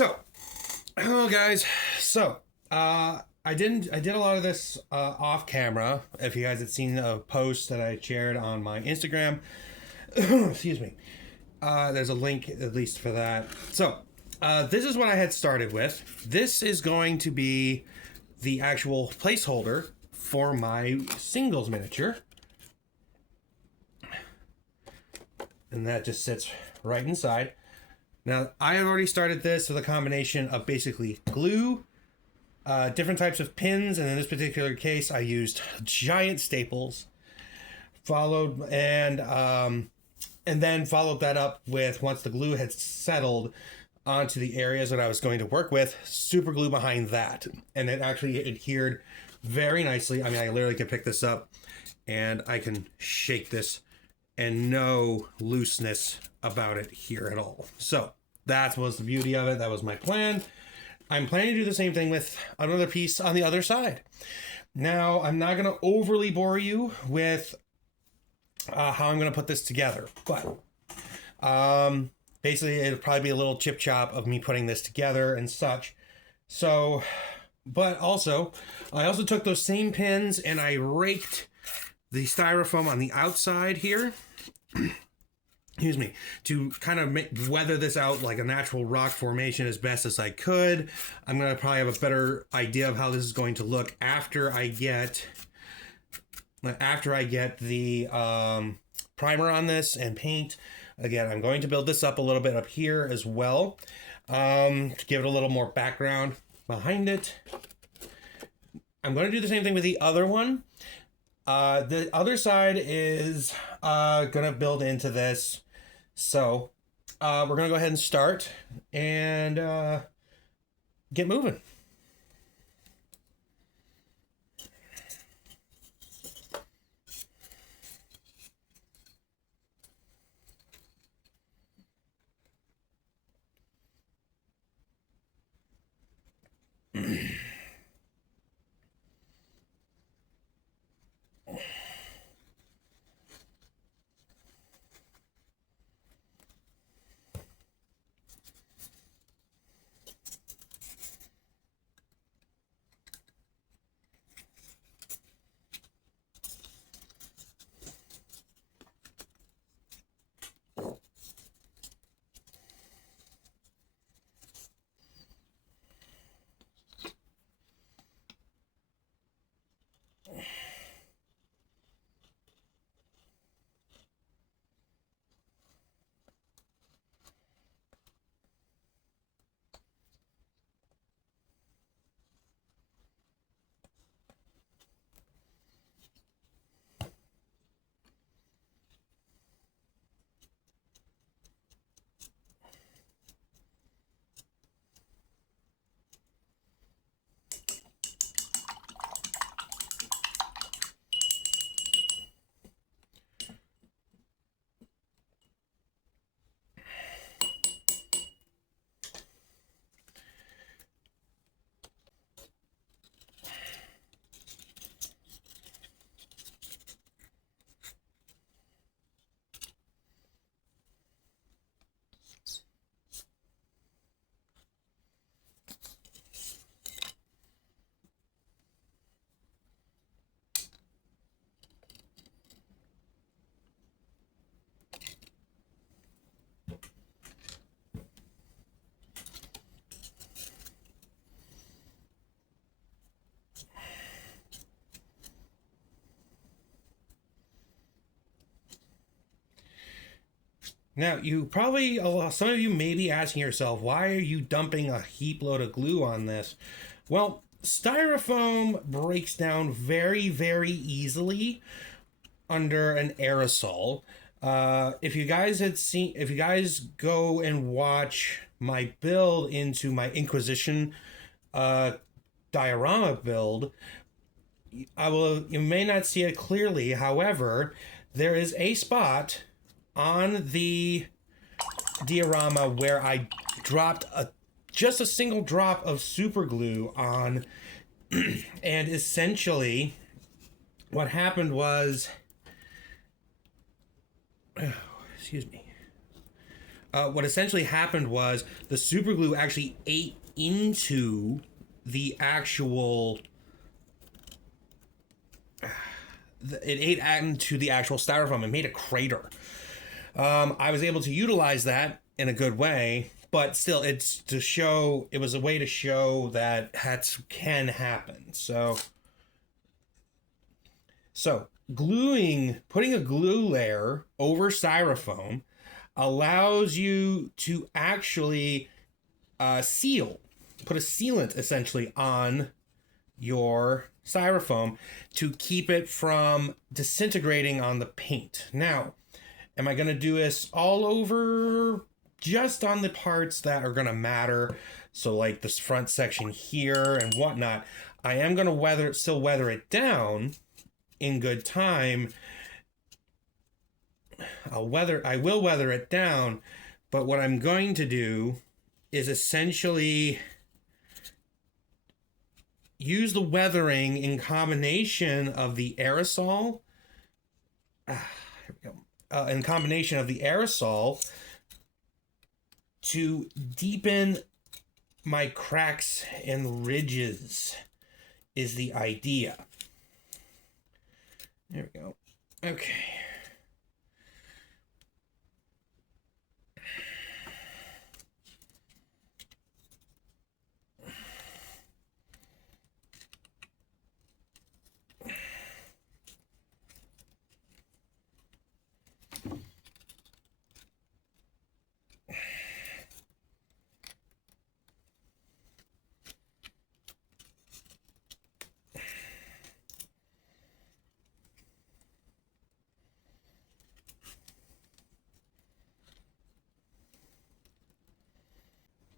So, hello guys. So, I did a lot of this off camera. If you guys had seen a post that I shared on my Instagram, excuse me. There's a link at least for that. So, this is what I had started with. This is going to be the actual placeholder for my singles miniature. And that just sits right inside. Now, I have already started this with a combination of basically glue, different types of pins, and in this particular case, I used giant staples, and then followed that up with, once the glue had settled onto the areas that I was going to work with, super glue behind that, and it actually adhered very nicely. I mean, I literally can pick this up, and I can shake this, and no looseness about it here at all. So that was the beauty of it. That was my plan. I'm planning to do the same thing with another piece on the other side. Now, I'm not going to overly bore you with how I'm going to put this together, but basically it'll probably be a little chip chop of me putting this together and such. So, but also, I also took those same pins and I raked the styrofoam on the outside here, excuse me, to kind of weather this out like a natural rock formation as best as I could. I'm going to probably have a better idea of how this is going to look after I get the primer on this and paint. Again, I'm going to build this up a little bit up here as well, to give it a little more background behind it. I'm going to do the same thing with the other one. The other side is going to build into this. So we're going to go ahead and start and get moving. Now, some of you may be asking yourself, why are you dumping a heap load of glue on this? Well, styrofoam breaks down very, very easily under an aerosol. If you guys go and watch my build into my Inquisition diorama build, you may not see it clearly. However, there is a spot on the diorama where I dropped just a single drop of super glue on, and essentially what happened was, excuse me, what essentially happened was the super glue actually ate into the actual styrofoam and made a crater. I was able to utilize that in a good way, but still, it was a way to show that can happen. So putting a glue layer over styrofoam allows you to actually put a sealant essentially on your styrofoam to keep it from disintegrating on the paint. Now, am I going to do this all over? Just on the parts that are going to matter. So like this front section here and whatnot, I am going to still weather it down in good time. I will weather it down, but what I'm going to do is essentially use the weathering in combination of the aerosol. Here we go. In combination of the aerosol to deepen my cracks and ridges is the idea. There we go. Okay.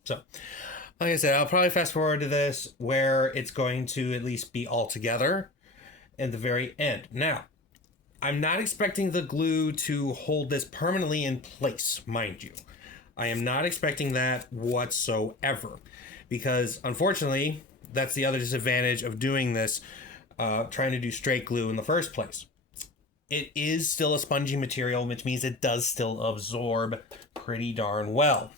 So, like I said, I'll probably fast forward to this where it's going to at least be all together at the very end. Now, I'm not expecting the glue to hold this permanently in place, mind you. I am not expecting that whatsoever, because unfortunately, that's the other disadvantage of doing this, trying to do straight glue in the first place. It is still a spongy material, which means it does still absorb pretty darn well.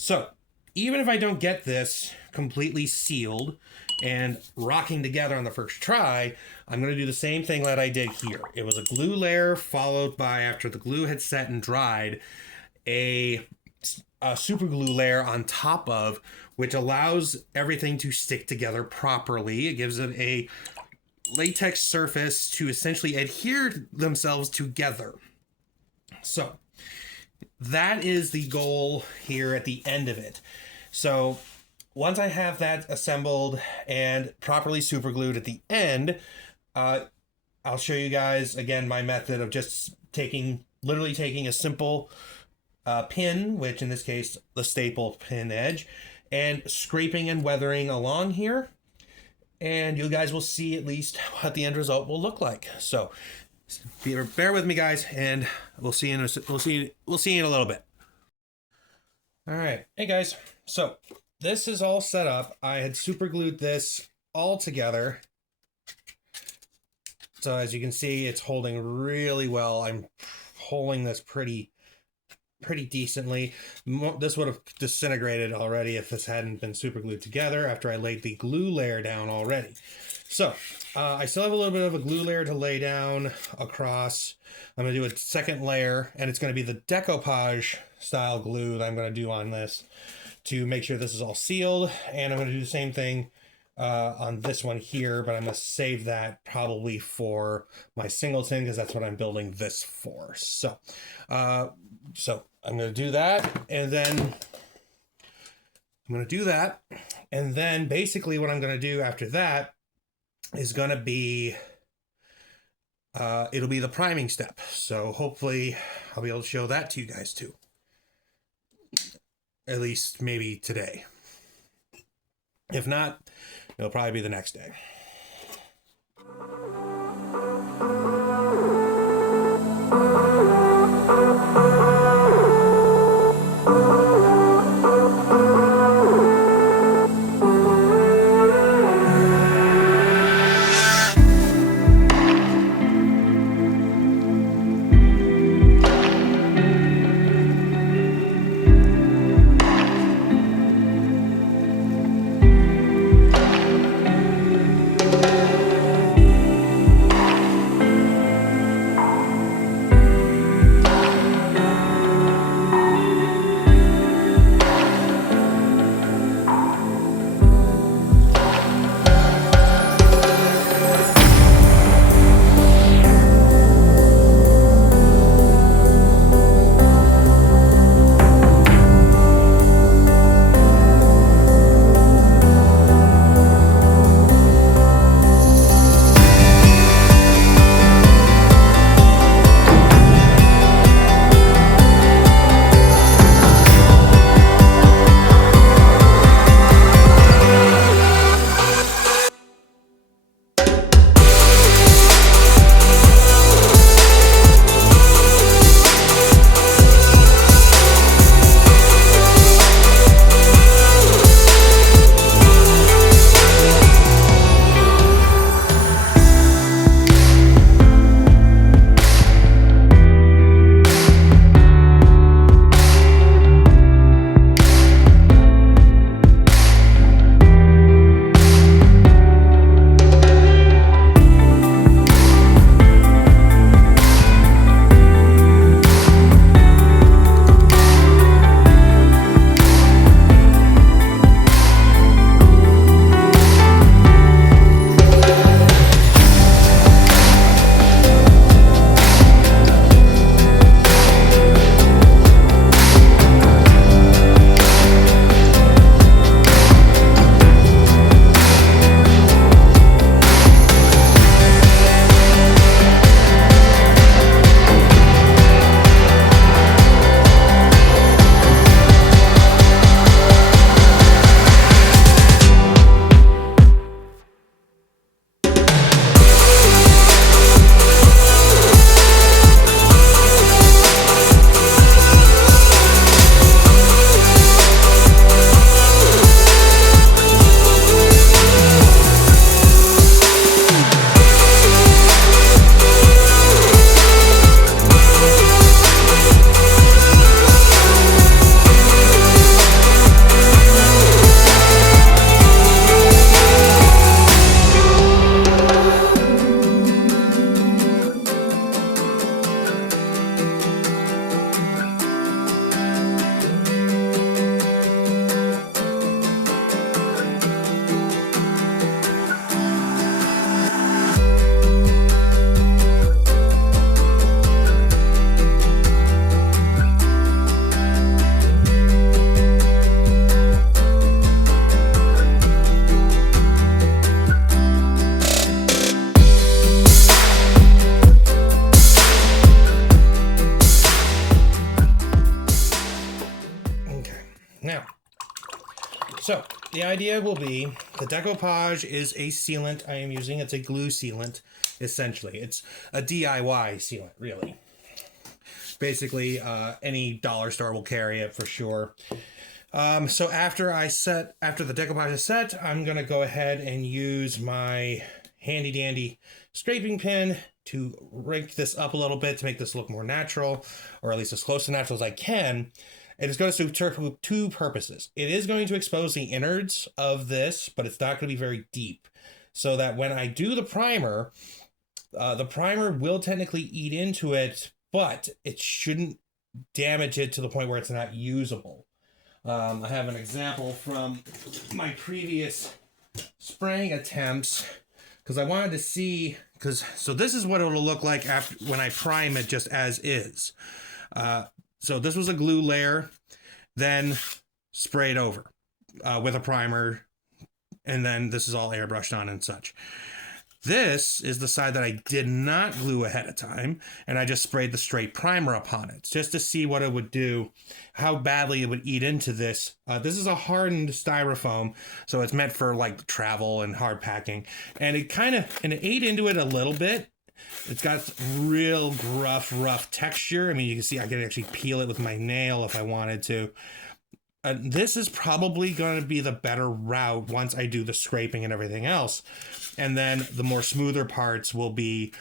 So, even if I don't get this completely sealed and rocking together on the first try, I'm going to do the same thing that I did here. It was a glue layer followed by, after the glue had set and dried, a super glue layer on top of, which allows everything to stick together properly. It gives it a latex surface to essentially adhere themselves together. So, that is the goal here at the end of it. So once I have that assembled and properly super glued at the end, I'll show you guys again my method of just literally taking a simple pin, which in this case the staple pin edge, and scraping and weathering along here, and you guys will see at least what the end result will look like. So bear with me, guys, and we'll see you in a little bit. All right, hey guys. So this is all set up. I had super glued this all together. So as you can see, it's holding really well. I'm holding this pretty decently. This would have disintegrated already if this hadn't been super glued together after I laid the glue layer down already. So I still have a little bit of a glue layer to lay down across. I'm going to do a second layer, and it's going to be the decoupage style glue that I'm going to do on this to make sure this is all sealed. And I'm going to do the same thing on this one here, but I'm going to save that probably for my singleton because that's what I'm building this for. So I'm going to do that, and then basically what I'm going to do after that is going to be it'll be the priming step. So hopefully I'll be able to show that to you guys too, at least maybe today. If not, it'll probably be the next day. idea will be, the decoupage is a sealant I am using. It's a glue sealant, essentially. It's a DIY sealant, really. Basically, any dollar store will carry it for sure. So after the decoupage is set, I'm going to go ahead and use my handy dandy scraping pin to rake this up a little bit to make this look more natural, or at least as close to natural as I can. And it's going to serve two purposes. It is going to expose the innards of this, but it's not going to be very deep. So that when I do the primer will technically eat into it, but it shouldn't damage it to the point where it's not usable. I have an example from my previous spraying attempts, because I wanted to see, so this is what it'll look like after when I prime it just as is. So this was a glue layer, then sprayed over with a primer, and then this is all airbrushed on and such. This is the side that I did not glue ahead of time, and I just sprayed the straight primer upon it, just to see what it would do, how badly it would eat into this. This is a hardened styrofoam, so it's meant for like travel and hard packing, and it ate into it a little bit. It's got real rough texture. I mean, you can see I could actually peel it with my nail if I wanted to. This is probably going to be the better route once I do the scraping and everything else. And then the more smoother parts will be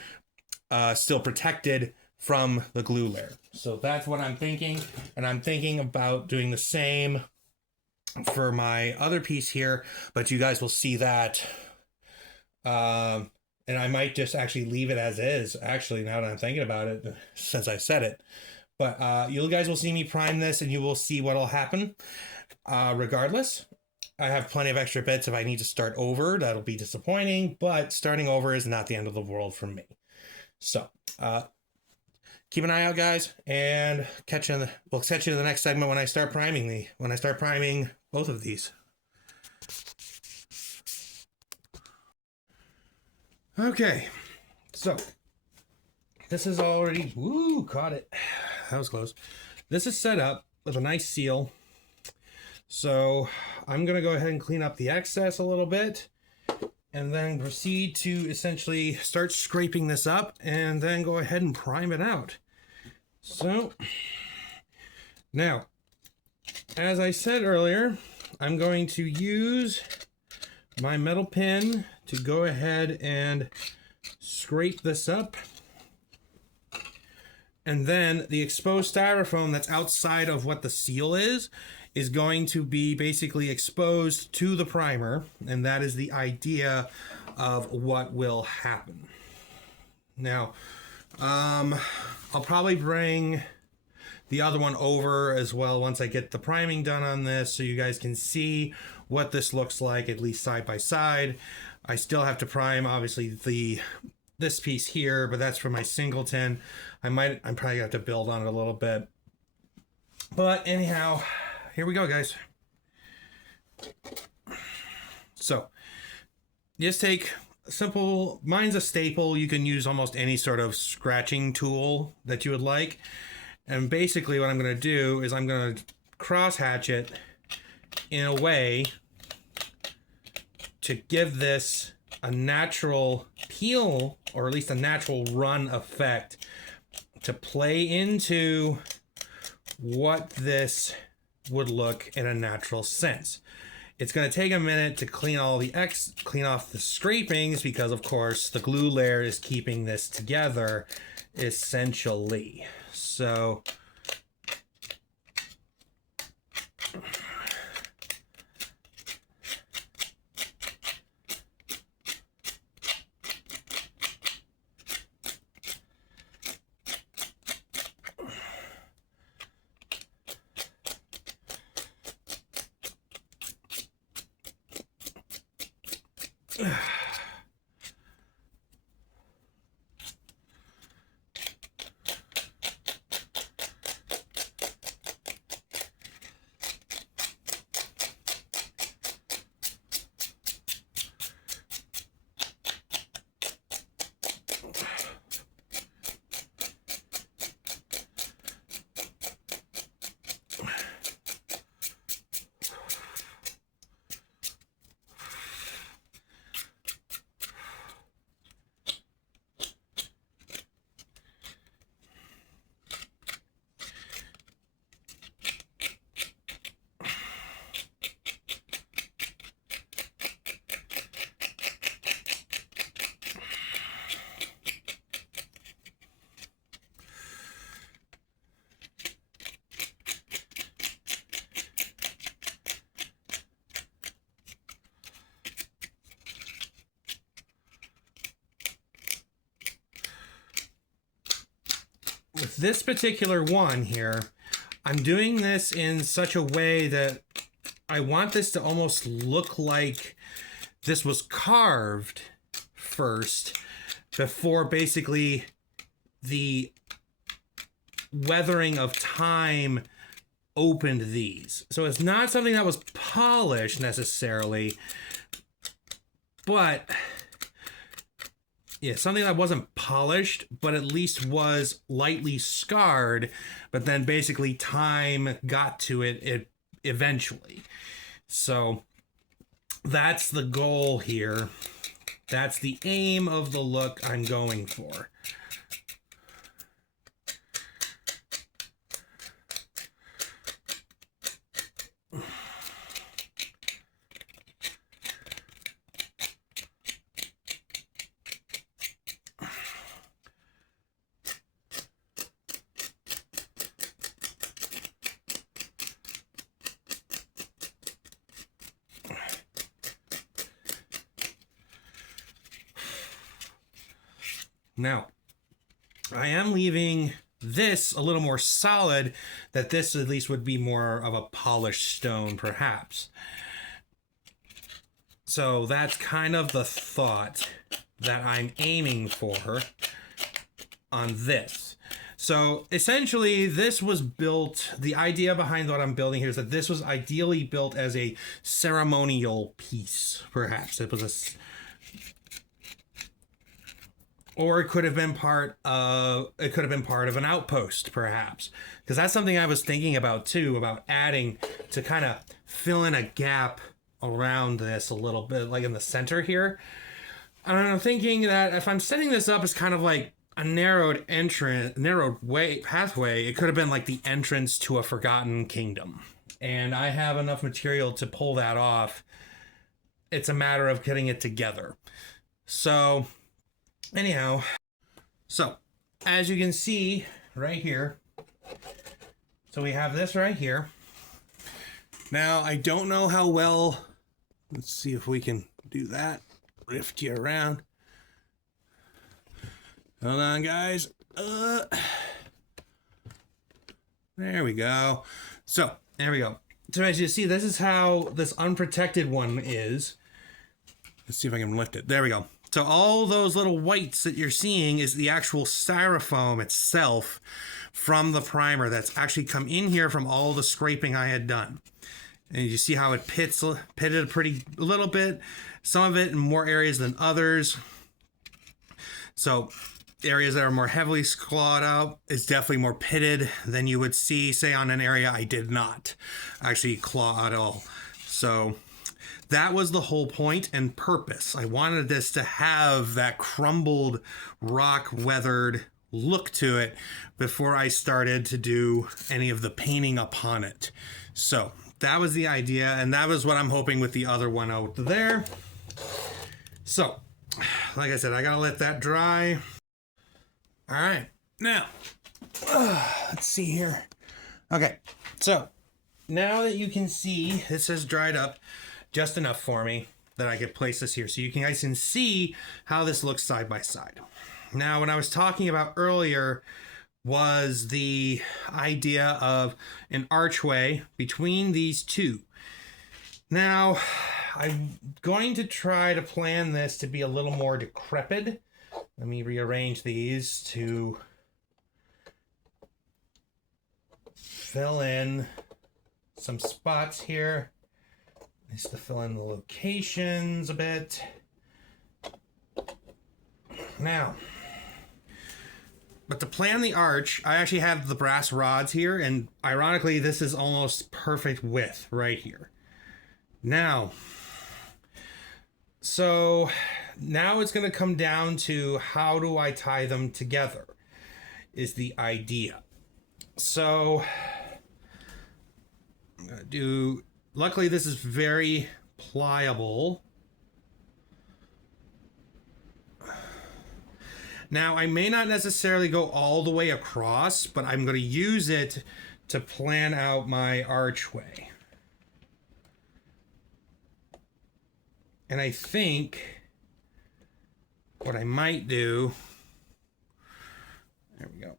still protected from the glue layer. So that's what I'm thinking. And I'm thinking about doing the same for my other piece here, but you guys will see that. And I might just actually leave it as is, actually, now that I'm thinking about it, since I said it. But you guys will see me prime this, and you will see what will happen. Regardless, I have plenty of extra bits if I need to start over. That'll be disappointing, but starting over is not the end of the world for me. So keep an eye out, guys, and we'll catch you in the next segment when I start priming both of these. Okay, so this is already, caught it. That was close. This is set up with a nice seal. So I'm going to go ahead and clean up the excess a little bit and then proceed to essentially start scraping this up and then go ahead and prime it out. So now, as I said earlier, I'm going to use my metal pin to go ahead and scrape this up. And then the exposed styrofoam that's outside of what the seal is going to be basically exposed to the primer. And that is the idea of what will happen. Now, I'll probably bring the other one over as well once I get the priming done on this, so you guys can see what this looks like, at least side by side. I still have to prime, obviously, this piece here, but that's for my singleton. I'm probably gonna have to build on it a little bit. But anyhow, here we go, guys. So, just take mine's a staple. You can use almost any sort of scratching tool that you would like. And basically what I'm gonna do is I'm gonna cross hatch it in a way to give this a natural peel, or at least a natural run effect, to play into what this would look in a natural sense. It's going to take a minute to clean off the scrapings, because of course the glue layer is keeping this together essentially. So with this particular one here, I'm doing this in such a way that I want this to almost look like this was carved first before basically the weathering of time opened these. So it's not something that was polished necessarily, but yeah, something that wasn't polished, but at least was lightly scarred, but then basically time got to it eventually. So that's the goal here. That's the aim of the look I'm going for. Now, I am leaving this a little more solid, that this at least would be more of a polished stone, perhaps. So that's kind of the thought that I'm aiming for on this. So essentially, this was built, the idea behind what I'm building here is that this was ideally built as a ceremonial piece, perhaps. It was a... Or it could have been part of an outpost, perhaps. Because that's something I was thinking about too, about adding to kind of fill in a gap around this a little bit, like in the center here. And I'm thinking that if I'm setting this up as kind of like a narrowed pathway, it could have been like the entrance to a forgotten kingdom. And I have enough material to pull that off. It's a matter of getting it together. So anyhow, so as you can see right here, so we have this right here. Now, I don't know how well, let's see if we can do that, rift you around. Hold on, guys. There we go. So, there we go. So as you see, this is how this unprotected one is. Let's see if I can lift it. There we go. So all those little whites that you're seeing is the actual styrofoam itself from the primer that's actually come in here from all the scraping I had done. And you see how it pitted a little bit, some of it in more areas than others. So areas that are more heavily clawed out is definitely more pitted than you would see, say, on an area I did not actually claw at all. So that was the whole point and purpose. I wanted this to have that crumbled, rock weathered look to it before I started to do any of the painting upon it. So that was the idea, and that was what I'm hoping with the other one out there. So, like I said, I gotta let that dry. All right, now, let's see here. Okay, so now that you can see this has dried up just enough for me that I could place this here so you guys can see how this looks side by side. Now, what I was talking about earlier was the idea of an archway between these two. Now, I'm going to try to plan this to be a little more decrepit. Let me rearrange these to fill in some spots here. Just to fill in the locations a bit. Now, but to plan the arch, I actually have the brass rods here, and ironically, this is almost perfect width right here. Now, so now it's going to come down to how do I tie them together is the idea. So I'm going to do, luckily this is very pliable. Now, I may not necessarily go all the way across, but I'm going to use it to plan out my archway. And I think what I might do, there we go.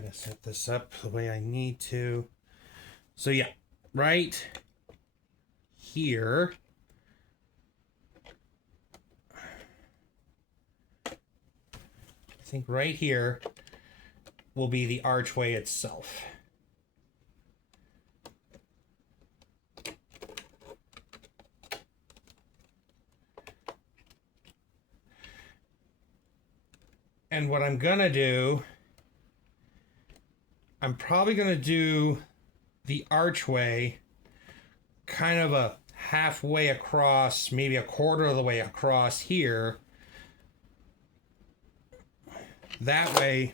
try to set this up the way I need to. So yeah, right here. I think right here will be the archway itself. And what I'm gonna do, I'm probably gonna do the archway kind of a halfway across, maybe a quarter of the way across here. That way,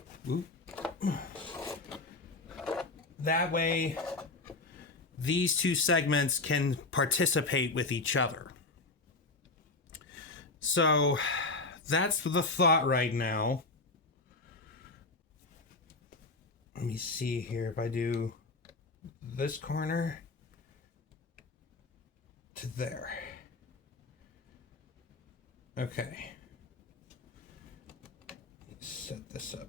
these two segments can participate with each other. So that's the thought right now. Let me see here if I do this corner to there. Okay. Let's set this up.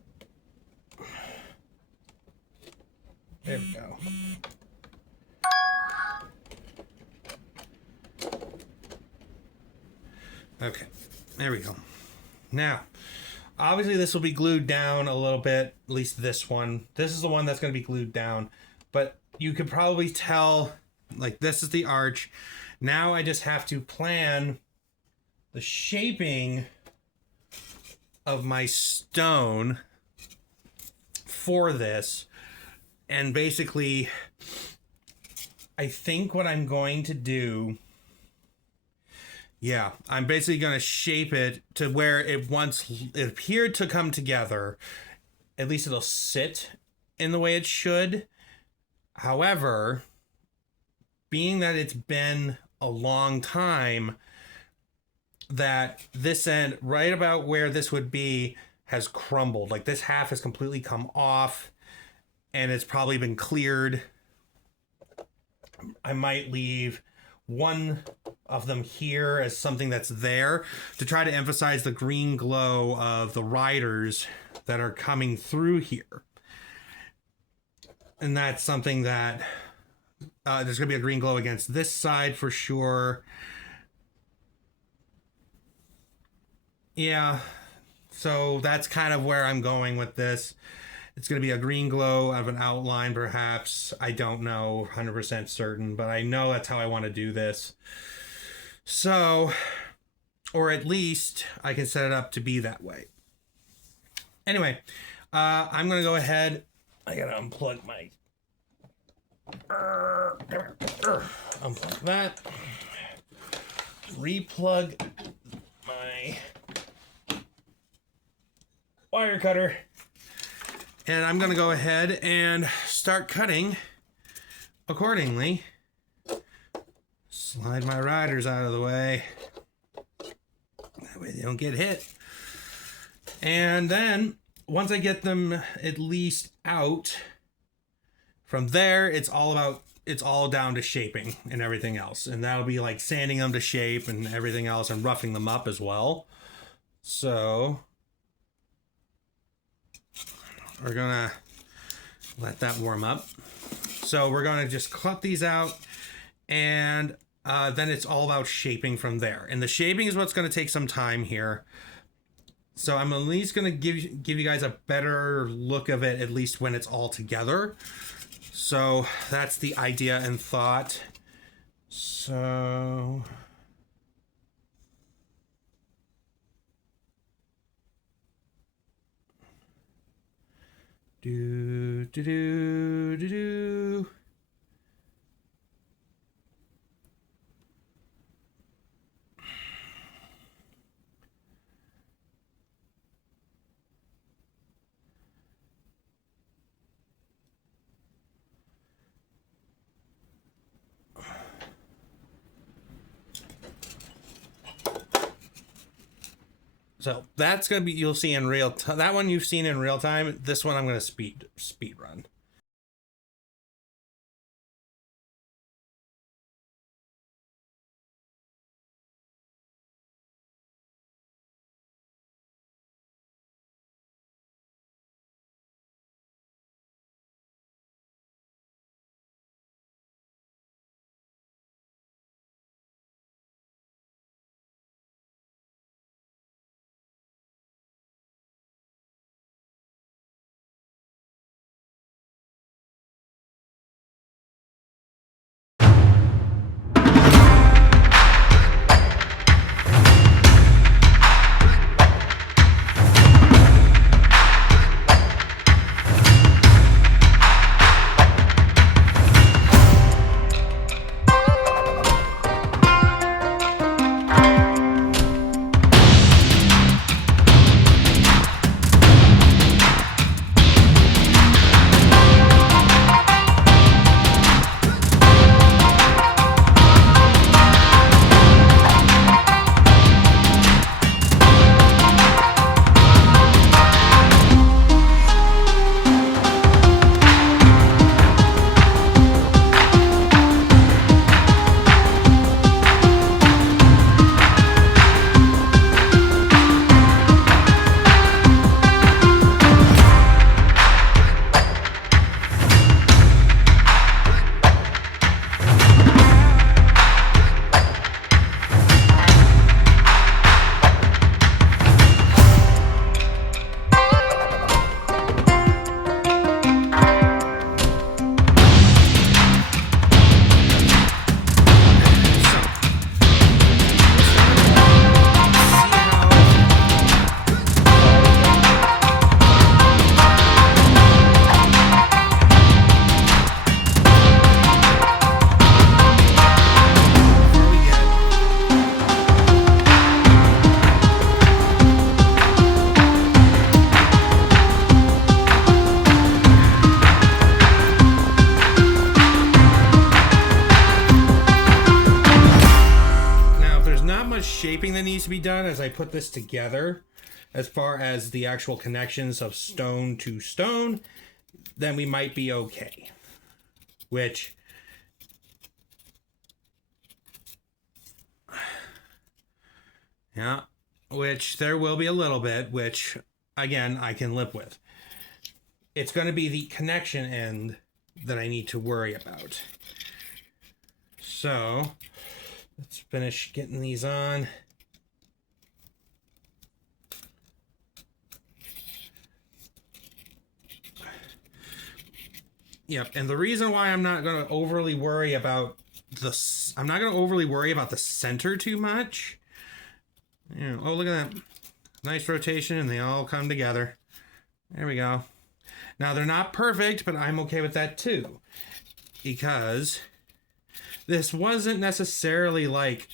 There we go. Okay, there we go. Now, obviously this will be glued down a little bit, at least this one. This is the one that's going to be glued down, but you could probably tell, like, this is the arch. Now I just have to plan the shaping of my stone for this. And basically, I think what I'm going to do, yeah, I'm basically going to shape it to where it appeared to come together. At least it'll sit in the way it should. However, being that it's been a long time, that this end, right about where this would be, has crumbled. Like, this half has completely come off, and it's probably been cleared. I might leave one of them here as something that's there to try to emphasize the green glow of the riders that are coming through here. And that's something that there's going to be a green glow against this side for sure. Yeah, so that's kind of where I'm going with this. It's going to be a green glow of an outline, perhaps. I don't know, 100% certain, but I know that's how I want to do this. So, or at least I can set it up to be that way. Anyway, I'm going to go ahead. I got to unplug my... unplug that. Replug my wire cutter. And I'm going to go ahead and start cutting accordingly. Slide my riders out of the way. That way they don't get hit. And then once I get them at least out, from there it's all down to shaping and everything else. And that'll be like sanding them to shape and everything else and roughing them up as well. So we're gonna let that warm up. So we're gonna just cut these out, and then it's all about shaping from there. And the shaping is what's gonna take some time here. So I'm at least gonna give you guys a better look of it, at least when it's all together. So that's the idea and thought. So do. So that's gonna be, you'll see in real time. That one you've seen in real time. This one I'm gonna speed run. not much shaping that needs to be done as I put this together. As far as the actual connections of stone to stone, then we might be okay. Which, yeah, which there will be a little bit, which, again, I can live with. It's going to be the connection end that I need to worry about. So, let's finish getting these on. Yep, and the reason why I'm not going to overly worry about the center too much. You know, oh, look at that. Nice rotation, and they all come together. There we go. Now, they're not perfect, but I'm okay with that too. Because this wasn't necessarily like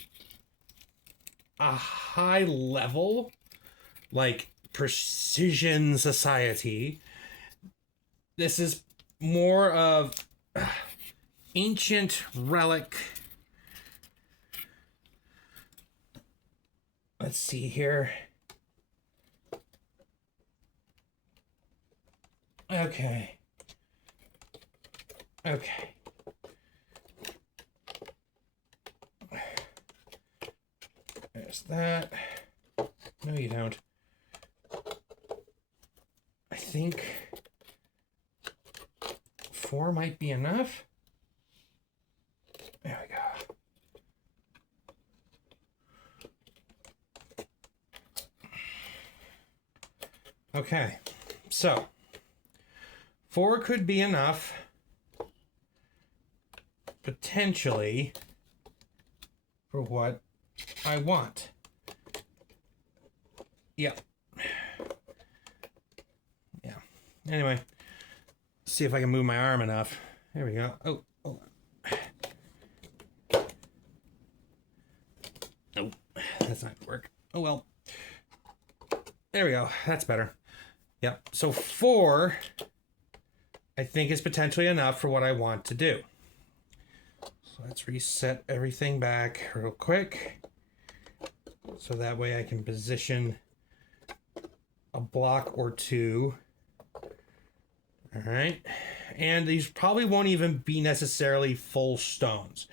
a high level, like precision society. This is more of ancient relic. Let's see here. Okay. There's that. No, you don't. I think 4 might be enough. There we go. Okay, so 4 could be enough, potentially, for what I want. Yeah. Anyway, see if I can move my arm enough. There we go. Oh. Nope, that's not gonna work. Oh well. There we go. That's better. Yep. So 4, I think, is potentially enough for what I want to do. So let's reset everything back real quick. So that way I can position a block or 2. All right. And these probably won't even be necessarily full stones.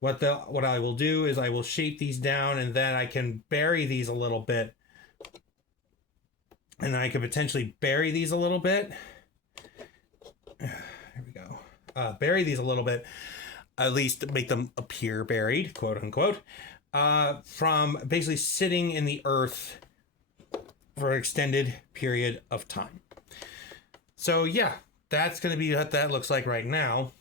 What I will do is I will shape these down, and then I can bury these a little bit. And I could potentially bury these a little bit. Here we go. Bury these a little bit. At least make them appear buried, quote unquote. From basically sitting in the earth for an extended period of time. So yeah, that's going to be what that looks like right now.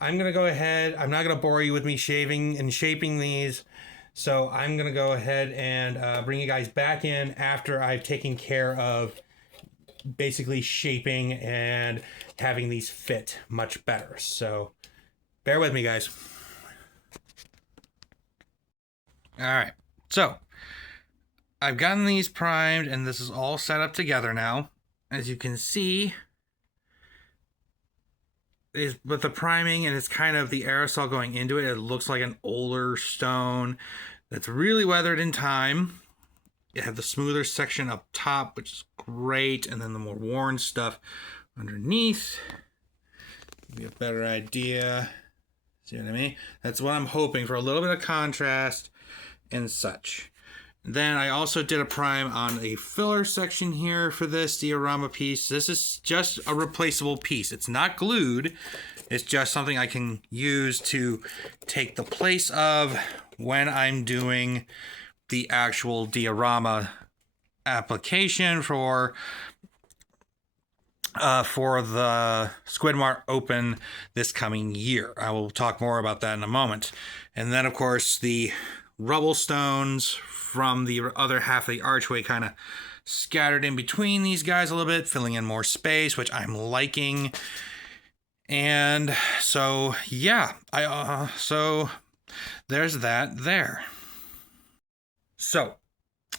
I'm going to go ahead. I'm not going to bore you with me shaving and shaping these. So I'm going to go ahead and bring you guys back in after I've taken care of basically shaping and having these fit much better. So bear with me, guys. All right. So I've gotten these primed, and this is all set up together now. As you can see, is with the priming, and it's kind of the aerosol going into it, it looks like an older stone that's really weathered in time. You have the smoother section up top, which is great, and then the more worn stuff underneath. Give you a better idea. See what I mean? That's what I'm hoping for, a little bit of contrast and such. Then I also did a prime on a filler section here for this diorama piece. This is just a replaceable piece. It's not glued. It's just something I can use to take the place of when I'm doing the actual diorama application for the Squidmart Open this coming year. I will talk more about that in a moment. And then, of course, the rubble stones from the other half of the archway kind of scattered in between these guys a little bit, filling in more space, which I'm liking. And so, yeah, so there's that there. So,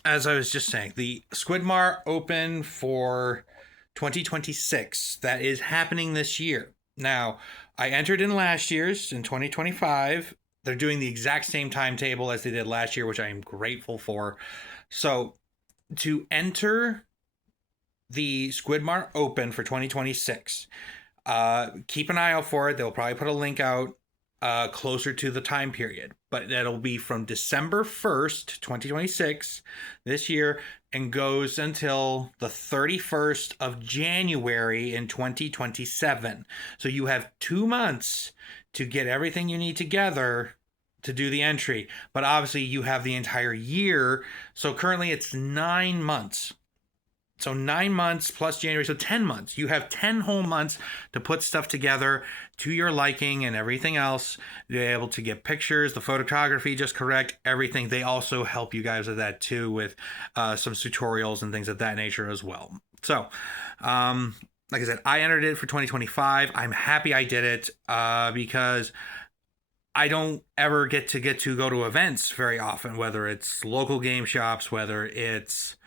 as I was just saying, the Squidmart Open for 2026, that is happening this year. Now, I entered in last year's in 2025. They're doing the exact same timetable as they did last year, which I am grateful for. So to enter the Squidmart Open for 2026, keep an eye out for it. They'll probably put a link out closer to the time period, but that'll be from December 1st, 2026 this year, and goes until the 31st of January in 2027. So you have 2 months to get everything you need together to do the entry, but obviously you have the entire year. So currently it's 9 months. So 9 months plus January, so 10 months. You have 10 whole months to put stuff together to your liking and everything else. You're able to get pictures, the photography just correct, everything. They also help you guys with that too, with some tutorials and things of that nature as well. So, like I said, I entered it for 2025. I'm happy I did it because I don't ever get to go to events very often, whether it's local game shops, whether it's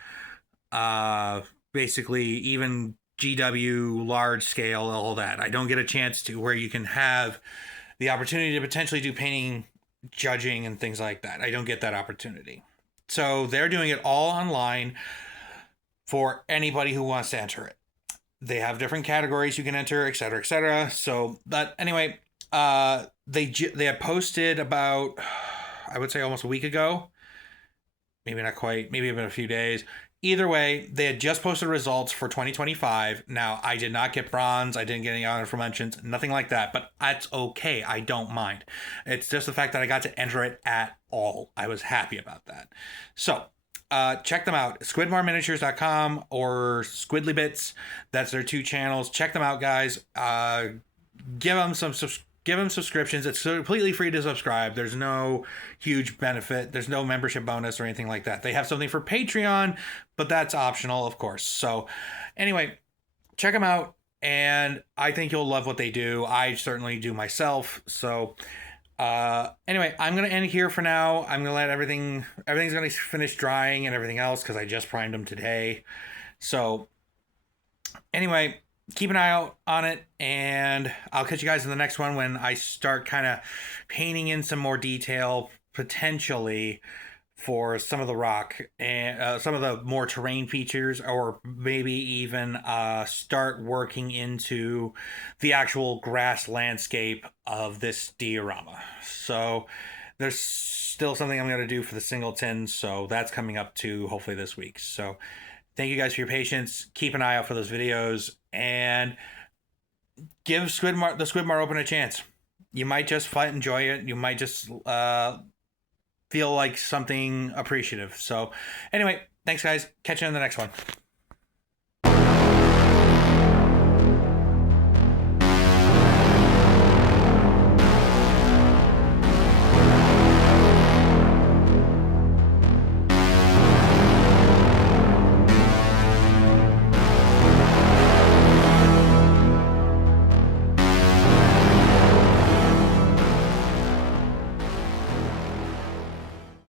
basically even GW, large scale, all that. I don't get a chance to where you can have the opportunity to potentially do painting, judging, and things like that. I don't get that opportunity. So they're doing it all online for anybody who wants to enter it. They have different categories you can enter, etc., etc. So, but anyway, they had posted about, I would say almost a week ago, maybe not quite, maybe even a few days. Either way, they had just posted results for 2025. Now, I did not get bronze. I didn't get any honor for mentions, nothing like that. But that's okay. I don't mind. It's just the fact that I got to enter it at all. I was happy about that. So, check them out. SquidmartMiniatures.com or SquidlyBits. That's their 2 channels. Check them out, guys. Give them subscriptions. It's completely free to subscribe. There's no huge benefit. There's no membership bonus or anything like that. They have something for Patreon, but that's optional, of course. So anyway, check them out, and I think you'll love what they do. I certainly do myself. So anyway, I'm going to end here for now. I'm going to let everything's going to finish drying and everything else because I just primed them today. So anyway, keep an eye out on it, and I'll catch you guys in the next one when I start kind of painting in some more detail, potentially, for some of the rock and some of the more terrain features, or maybe even start working into the actual grass landscape of this diorama. So there's still something I'm going to do for the singleton, so that's coming up too, hopefully this week. So thank you guys for your patience. Keep an eye out for those videos, and give the Squidmart Open a chance. You might just enjoy it. You might just feel like something appreciative. So anyway, thanks guys. Catch you in the next one.